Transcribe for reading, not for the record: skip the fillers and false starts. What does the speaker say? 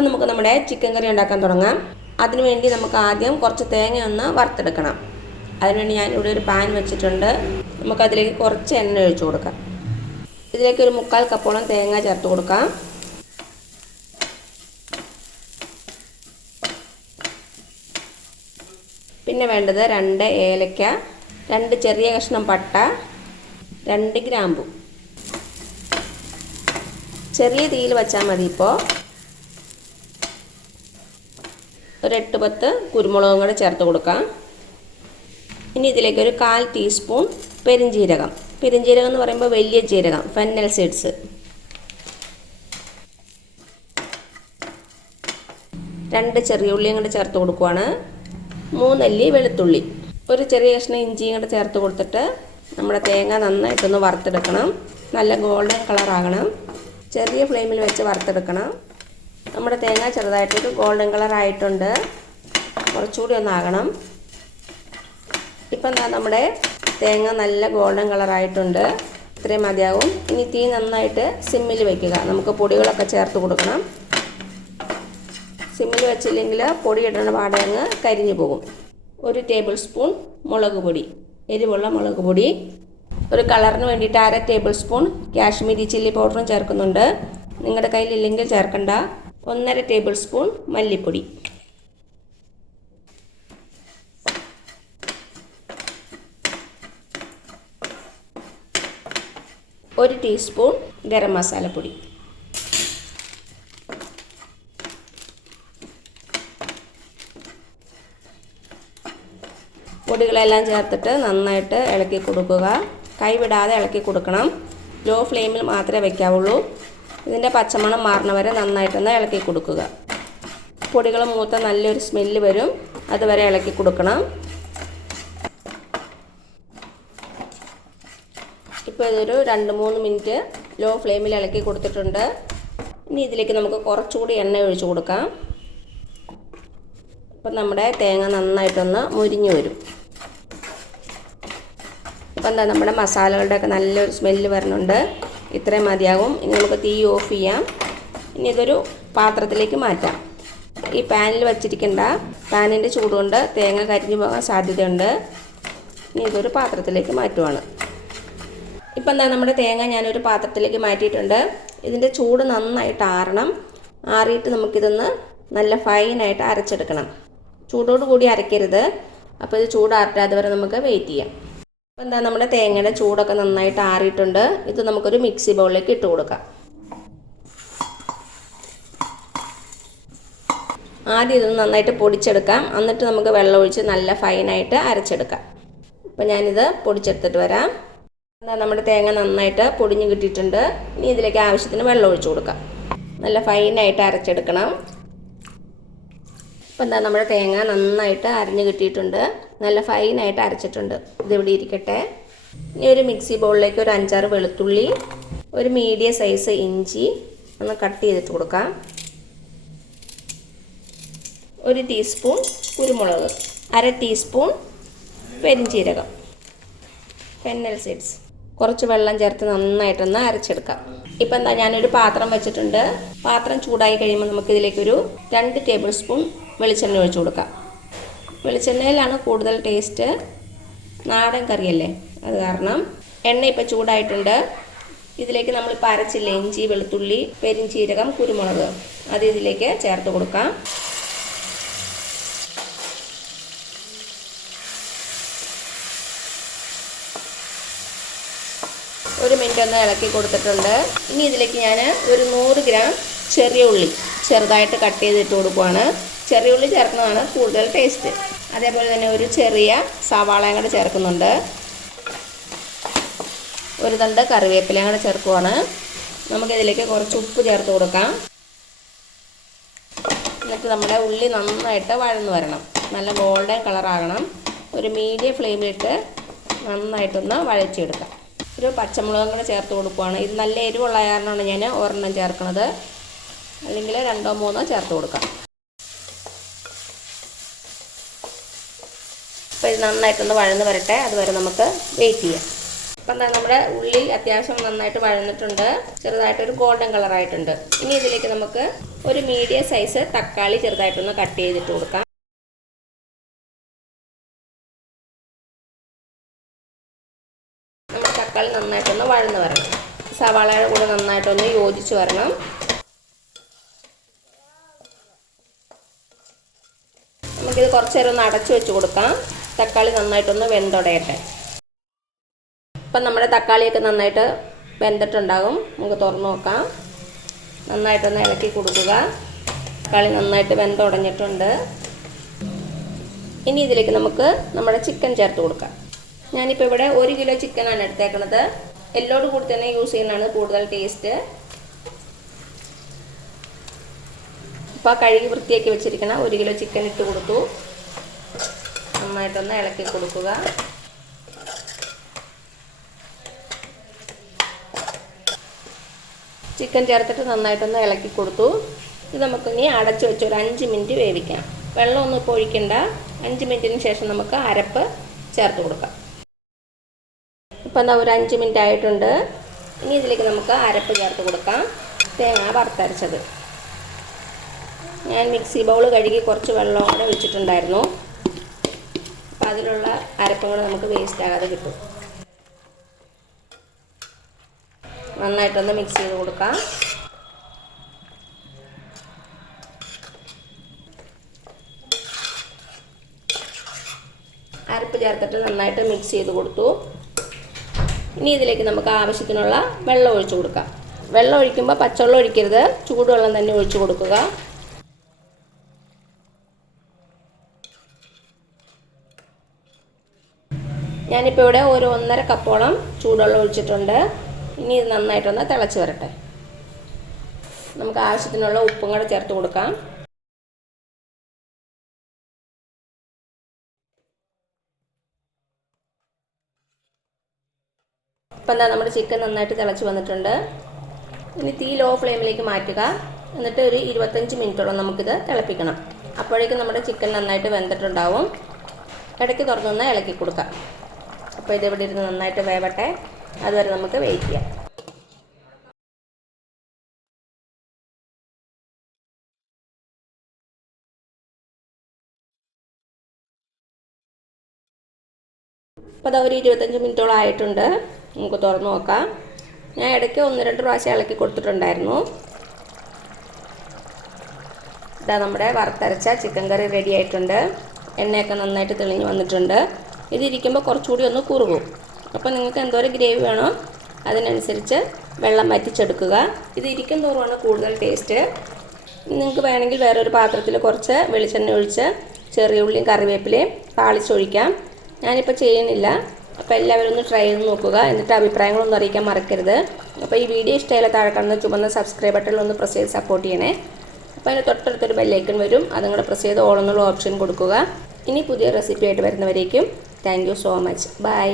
അപ്പം നമുക്ക് നമ്മുടെ ചിക്കൻ കറി ഉണ്ടാക്കാൻ തുടങ്ങാം. അതിനുവേണ്ടി നമുക്ക് ആദ്യം കുറച്ച് തേങ്ങ ഒന്ന് വറുത്തെടുക്കണം. അതിനുവേണ്ടി ഞാനിവിടെ ഒരു പാൻ വെച്ചിട്ടുണ്ട്. നമുക്കതിലേക്ക് കുറച്ച് എണ്ണ ഒഴിച്ചു കൊടുക്കാം. ഇതിലേക്ക് ഒരു 3/4 കപ്പോളം തേങ്ങ ചേർത്ത് കൊടുക്കാം. പിന്നെ വേണ്ടത് 2 ഏലക്ക, 2 ചെറിയ കഷ്ണം പട്ട, 2 ഗ്രാമ്പു. ചെറിയ തീയിൽ വെച്ചാൽ മതി. ഇപ്പോൾ ഒരു 8-10 കുരുമുളകും കൂടെ ചേർത്ത് കൊടുക്കാം. ഇനി ഇതിലേക്ക് ഒരു 1/4 ടീസ്പൂൺ പെരിഞ്ജീരകം. പെരിഞ്ജീരകം എന്ന് പറയുമ്പോൾ വലിയ ജീരകം, ഫെന്നൽ സീഡ്സ്. 2 ചെറിയ ഉള്ളിയും കൂടെ ചേർത്ത് കൊടുക്കുവാണ്. 3 അല്ലി വെളുത്തുള്ളി, ഒരു ചെറിയ കഷ്ണം ഇഞ്ചിയും കൂടെ ചേർത്ത് കൊടുത്തിട്ട് നമ്മുടെ തേങ്ങ നന്നായിട്ടൊന്ന് വറുത്തെടുക്കണം. നല്ല ഗോൾഡൻ കളറാകണം. ചെറിയ ഫ്ലെയിമിൽ വെച്ച് വറുത്തെടുക്കണം. നമ്മുടെ തേങ്ങ ചെറുതായിട്ടൊരു ഗോൾഡൻ കളർ ആയിട്ടുണ്ട്. കുറച്ചുകൂടി ഒന്നാകണം. ഇപ്പം നമ്മുടെ തേങ്ങ നല്ല ഗോൾഡൻ കളറായിട്ടുണ്ട്. ഇത്രയും മതിയാവും. ഇനി തീ നന്നായിട്ട് സിമ്മിൽ വയ്ക്കുക. നമുക്ക് പൊടികളൊക്കെ ചേർത്ത് കൊടുക്കണം. സിമ്മിൽ വെച്ചില്ലെങ്കിൽ പൊടി ഇടുന്ന പാടെ അങ്ങ് കരിഞ്ഞു പോകും. 1 ടേബിൾ സ്പൂൺ മുളക് പൊടി, എരിവുള്ള മുളക് പൊടി. ഒരു കളറിന് വേണ്ടിയിട്ട് 1/2 ടേബിൾ സ്പൂൺ കാശ്മീരി ചില്ലി പൗഡറും ചേർക്കുന്നുണ്ട്. നിങ്ങളുടെ കയ്യിലില്ലെങ്കിൽ ചേർക്കണ്ട. 1/2 ടേബിൾ സ്പൂൺ മല്ലിപ്പൊടി. ഒരു ടീസ്പൂൺ ഗരം മസാലപ്പൊടി. പൊടികളെല്ലാം ചേർത്തിട്ട് നന്നായിട്ട് ഇളക്കി കൊടുക്കുക. കൈവിടാതെ ഇളക്കി കൊടുക്കണം. ലോ ഫ്ലെയിമിൽ മാത്രമേ വയ്ക്കാവുള്ളൂ. ഇതിൻ്റെ പച്ചമണം മാറുന്ന വരെ നന്നായിട്ടൊന്ന് ഇളക്കി കൊടുക്കുക. പൊടികൾ മൂത്ത നല്ലൊരു സ്മെല്ല് വരും. അതുവരെ ഇളക്കി കൊടുക്കണം. ഇപ്പോൾ ഇതൊരു 2-3 മിനിറ്റ് ലോ ഫ്ലെയിമിൽ ഇളക്കി കൊടുത്തിട്ടുണ്ട്. ഇനി ഇതിലേക്ക് നമുക്ക് കുറച്ചുകൂടി എണ്ണ ഒഴിച്ചു കൊടുക്കാം. അപ്പം നമ്മുടെ തേങ്ങ നന്നായിട്ടൊന്ന് മുരിഞ്ഞു വരും. ഇപ്പം എന്താ നമ്മുടെ മസാലകളുടെയൊക്കെ നല്ലൊരു സ്മെല്ല് വരുന്നുണ്ട്. ഇത്രയും മതിയാകും. ഇനി നമുക്ക് തീ ഓഫ് ചെയ്യാം. ഇനി ഇതൊരു പാത്രത്തിലേക്ക് മാറ്റാം. ഈ പാനിൽ വച്ചിരിക്കേണ്ട. പാനിൻ്റെ ചൂടുകൊണ്ട് തേങ്ങ കരിഞ്ഞു പോകാൻ സാധ്യതയുണ്ട്. ഇനി ഇതൊരു പാത്രത്തിലേക്ക് മാറ്റുവാണ്. ഇപ്പം എന്താ നമ്മുടെ തേങ്ങ ഞാനൊരു പാത്രത്തിലേക്ക് മാറ്റിയിട്ടുണ്ട്. ഇതിൻ്റെ ചൂട് നന്നായിട്ട് ആറണം. ആറിയിട്ട് നമുക്കിതൊന്ന് നല്ല ഫൈനായിട്ട് അരച്ചെടുക്കണം. ചൂടോടുകൂടി അരയ്ക്കരുത്. അപ്പോൾ ഇത് ചൂടാറട്ടെ. അതുവരെ നമുക്ക് വെയിറ്റ് ചെയ്യാം. അപ്പോൾ എന്താ നമ്മുടെ തേങ്ങയുടെ ചൂടൊക്കെ നന്നായിട്ട് ആറിയിട്ടുണ്ട്. ഇത് നമുക്കൊരു മിക്സി ബൗളിലേക്ക് ഇട്ട് കൊടുക്കാം. ആദ്യം ഇതൊന്ന് നന്നായിട്ട് പൊടിച്ചെടുക്കാം. എന്നിട്ട് നമുക്ക് വെള്ളം ഒഴിച്ച് നല്ല ഫൈനായിട്ട് അരച്ചെടുക്കാം. അപ്പോൾ ഞാനിത് പൊടിച്ചെടുത്തിട്ട് വരാം. എന്താ നമ്മുടെ തേങ്ങ നന്നായിട്ട് പൊടിഞ്ഞ് കിട്ടിയിട്ടുണ്ട്. ഇനി ഇതിലേക്ക് ആവശ്യത്തിന് വെള്ളം ഒഴിച്ച് കൊടുക്കാം. നല്ല ഫൈനായിട്ട് അരച്ചെടുക്കണം. അപ്പോൾ എന്താ നമ്മുടെ തേങ്ങ നന്നായിട്ട് അരഞ്ഞ് കിട്ടിയിട്ടുണ്ട്. നല്ല ഫൈനായിട്ട് അരച്ചിട്ടുണ്ട്. ഇതിവിടെ ഇരിക്കട്ടെ. ഇനി ഒരു മിക്സി ബൗളിലേക്ക് ഒരു 5-6 വെളുത്തുള്ളി, ഒരു മീഡിയം സൈസ് ഇഞ്ചി ഒന്ന് കട്ട് ചെയ്തിട്ട് കൊടുക്കാം. 1 ടീസ്പൂൺ കുരുമുളക്, 1/2 ടീസ്പൂൺ പെരിഞ്ജീരകം, ഫെന്നൽ സീഡ്സ്. കുറച്ച് വെള്ളം ചേർത്ത് നന്നായിട്ടൊന്ന് അരച്ചെടുക്കാം. ഇപ്പം എന്താ ഞാനൊരു പാത്രം വെച്ചിട്ടുണ്ട്. പാത്രം ചൂടായി കഴിയുമ്പോൾ നമുക്കിതിലേക്കൊരു 2 ടേബിൾ സ്പൂൺ വെളിച്ചെണ്ണ ഒഴിച്ചു കൊടുക്കാം. വെളിച്ചെണ്ണയിലാണ് കൂടുതൽ ടേസ്റ്റ്. നാടൻ കറിയല്ലേ, അത് കാരണം. എണ്ണ ഇപ്പോൾ ചൂടായിട്ടുണ്ട്. ഇതിലേക്ക് നമ്മളിപ്പോൾ അരച്ചില്ലേ ഇഞ്ചി, വെളുത്തുള്ളി, പെരിഞ്ജീരകം, കുരുമുളക്, അത് ഇതിലേക്ക് ചേർത്ത് കൊടുക്കാം. ഒരു മിനിറ്റ് ഒന്ന് ഇളക്കി കൊടുത്തിട്ടുണ്ട്. ഇനി ഇതിലേക്ക് ഞാൻ ഒരു 100 ഗ്രാം ചെറിയ ഉള്ളി ചെറുതായിട്ട് കട്ട് ചെയ്തിട്ട് കൊടുക്കുവാണ്. ചെറിയ ഉള്ളി ചേർക്കുന്നതാണ് കൂടുതൽ ടേസ്റ്റ്. അതേപോലെ തന്നെ ഒരു ചെറിയ സവാളയും കൂടെ ചേർക്കുന്നുണ്ട്. ഒരു തണ്ട് കറിവേപ്പിലയും കൂടെ ചേർക്കുവാണ്. നമുക്കിതിലേക്ക് കുറച്ച് ഉപ്പ് ചേർത്ത് കൊടുക്കാം. എന്നിട്ട് നമ്മുടെ ഉള്ളി നന്നായിട്ട് വഴന്ന് വരണം. നല്ല ഗോൾഡൻ കളറാകണം. ഒരു മീഡിയം ഫ്ലെയിമിലിട്ട് നന്നായിട്ടൊന്ന് വഴച്ചെടുക്കാം. ഒരു പച്ചമുളകും കൂടെ ചേർത്ത് കൊടുക്കുവാണ്. ഇത് നല്ല എരിവുള്ള കാരണമാണ് ഞാൻ ഒരെണ്ണം ചേർക്കുന്നത്. അല്ലെങ്കിൽ 2-3 ചേർത്ത് കൊടുക്കാം. അപ്പോൾ ഇത് നന്നായിട്ടൊന്ന് വഴന്ന് വരട്ടെ. അതുവരെ നമുക്ക് വെയിറ്റ് ചെയ്യാം. അപ്പം എന്താ നമ്മുടെ ഉള്ളി അത്യാവശ്യം നന്നായിട്ട് വഴന്നിട്ടുണ്ട്, ചെറുതായിട്ടൊരു ഗോൾഡൻ കളറായിട്ടുണ്ട്. ഇനി ഇതിലേക്ക് നമുക്ക് ഒരു മീഡിയം സൈസ് തക്കാളി ചെറുതായിട്ടൊന്ന് കട്ട് ചെയ്തിട്ട് കൊടുക്കാം. നമ്മുടെ തക്കാളി നന്നായിട്ടൊന്ന് വഴന്ന് വരണം, സവാളയുടെ കൂടെ നന്നായിട്ടൊന്ന് യോജിച്ച് വരണം. നമുക്കിത് കുറച്ച് നേരം ഒന്ന് അടച്ചു വെച്ച് കൊടുക്കാം, തക്കാളി നന്നായിട്ടൊന്ന് വെന്തുടയട്ടെ. ഇപ്പം നമ്മുടെ തക്കാളിയൊക്കെ നന്നായിട്ട് വെന്തിട്ടുണ്ടാകും. നമുക്ക് തുറന്ന് നോക്കാം. നന്നായിട്ടൊന്ന് ഇളക്കി കൊടുക്കുക. തക്കാളി നന്നായിട്ട് വെന്തുടഞ്ഞിട്ടുണ്ട്. ഇനി ഇതിലേക്ക് നമുക്ക് നമ്മുടെ ചിക്കൻ ചേർത്ത് കൊടുക്കാം. ഞാനിപ്പോൾ ഇവിടെ 1 കിലോ ചിക്കനാണ് എടുത്തേക്കുന്നത്. എല്ലോട് കൂടി തന്നെ യൂസ് ചെയ്യുന്നതാണ് കൂടുതൽ ടേസ്റ്റ്. ഇപ്പോൾ കഴുകി വൃത്തിയാക്കി വെച്ചിരിക്കണം 1 കിലോ ചിക്കൻ ഇട്ട് കൊടുത്തു. നന്നായിട്ടൊന്ന് ഇളക്കി കൊടുക്കുക. ചിക്കൻ ചേർത്തിട്ട് നന്നായിട്ടൊന്ന് ഇളക്കി കൊടുത്തു. ഇത് നമുക്കിനി അടച്ചു വെച്ച് ഒരു 5 മിനിറ്റ് വേവിക്കാം. വെള്ളമൊന്നും ഇപ്പോൾ ഒഴിക്കണ്ട. 5 മിനിറ്റിന് ശേഷം നമുക്ക് അരപ്പ് ചേർത്ത് കൊടുക്കാം. ഇപ്പം എന്താ ഒരു 5 മിനിറ്റ് ആയിട്ടുണ്ട്. ഇനി ഇതിലേക്ക് നമുക്ക് അരപ്പ് ചേർത്ത് കൊടുക്കാം. തേങ്ങ വറുത്തരച്ചത്. ഞാൻ മിക്സി ബൗൾ കഴുകി കുറച്ച് വെള്ളം കൂടെ വെച്ചിട്ടുണ്ടായിരുന്നു. അപ്പം അതിലുള്ള അരപ്പും കൂടെ നമുക്ക് വേസ്റ്റ് ആകാതെ കിട്ടും. നന്നായിട്ടൊന്ന് മിക്സ് ചെയ്ത് കൊടുക്കാം. അരപ്പ് ചേർത്തിട്ട് നന്നായിട്ട് മിക്സ് ചെയ്ത് കൊടുത്തു. ഇനി ഇതിലേക്ക് നമുക്ക് ആവശ്യത്തിനുള്ള വെള്ളം ഒഴിച്ചു കൊടുക്കാം. വെള്ളം ഒഴിക്കുമ്പോൾ പച്ചവെള്ളം ഒഴിക്കരുത്, ചൂടുവെള്ളം തന്നെ ഒഴിച്ചു കൊടുക്കുക. ഞാനിപ്പോൾ ഇവിടെ ഒരു 1.5 കപ്പോളം ചൂടുവെള്ളം ഒഴിച്ചിട്ടുണ്ട്. ഇനി ഇത് നന്നായിട്ടൊന്ന് തിളച്ച് വരട്ടെ. നമുക്ക് ആവശ്യത്തിനുള്ള ഉപ്പും കൂടെ ചേർത്ത് കൊടുക്കാം. ഇപ്പം എന്താ നമ്മുടെ ചിക്കൻ നന്നായിട്ട് തിളച്ച് വന്നിട്ടുണ്ട്. ഇനി തീ ലോ ഫ്ലെയിമിലേക്ക് മാറ്റുക. എന്നിട്ട് ഒരു 25 മിനിറ്റോളം നമുക്കിത് തിളപ്പിക്കണം. അപ്പോഴേക്കും നമ്മുടെ ചിക്കൻ നന്നായിട്ട് വെന്തിട്ടുണ്ടാവും. ഇടയ്ക്ക് തുറന്നൊന്ന് ഇളക്കി കൊടുക്കാം. അപ്പോൾ ഇതിവിടെ ഇരുന്ന് നന്നായിട്ട് വേവട്ടെ. അതുവരെ നമുക്ക് വെയിറ്റ് ചെയ്യാം. അപ്പോൾ അതൊരു 25 മിനിറ്റോളം ആയിട്ടുണ്ട്. നമുക്ക് തുറന്ന് നോക്കാം. ഞാൻ ഇടയ്ക്ക് 1-2 പ്രാവശ്യം ഇളക്കി കൊടുത്തിട്ടുണ്ടായിരുന്നു. ഇതാ നമ്മുടെ വറുത്തരച്ച ചിക്കൻ കറി റെഡി ആയിട്ടുണ്ട്. എണ്ണയൊക്കെ നന്നായിട്ട് തെളിഞ്ഞ് വന്നിട്ടുണ്ട്. ഇതിരിക്കുമ്പോൾ കുറച്ചുകൂടി ഒന്ന് കുറുകും. അപ്പോൾ നിങ്ങൾക്ക് എന്തോരം ഗ്രേവി വേണോ അതിനനുസരിച്ച് വെള്ളം വറ്റിച്ചെടുക്കുക. ഇത് ഇരിക്കും തോറുമാണ് കൂടുതൽ ടേസ്റ്റ്. നിങ്ങൾക്ക് വേണമെങ്കിൽ വേറൊരു പാത്രത്തിൽ കുറച്ച് വെളിച്ചെണ്ണ ഒഴിച്ച് ചെറിയ ഉള്ളിയും കറിവേപ്പിലയും താളിച്ചൊഴിക്കാം. ഞാനിപ്പോൾ ചെയ്യുന്നില്ല. അപ്പോൾ എല്ലാവരും ഒന്ന് ട്രൈ ചെയ്ത് നോക്കുക. എന്നിട്ട് അഭിപ്രായങ്ങളൊന്നും അറിയിക്കാൻ മറക്കരുത്. അപ്പോൾ ഈ വീഡിയോ ഇഷ്ടമായാലും താഴെ കാണുന്ന ചുവന്ന സബ്സ്ക്രൈബ് ബട്ടണിൽ ഒന്ന് പ്രസ് ചെയ്ത് സപ്പോർട്ട് ചെയ്യണേ. അപ്പോൾ അതിന് തൊട്ടടുത്തൊരു ബെല്ലൈക്കൺ വരും. അതും കൂടെ പ്രസ് ചെയ്ത് ഓൾ എന്നുള്ള ഓപ്ഷൻ കൊടുക്കുക. ഇനി പുതിയ റെസിപ്പി ആയിട്ട് വരുന്നവരേക്കും thank you so much. By.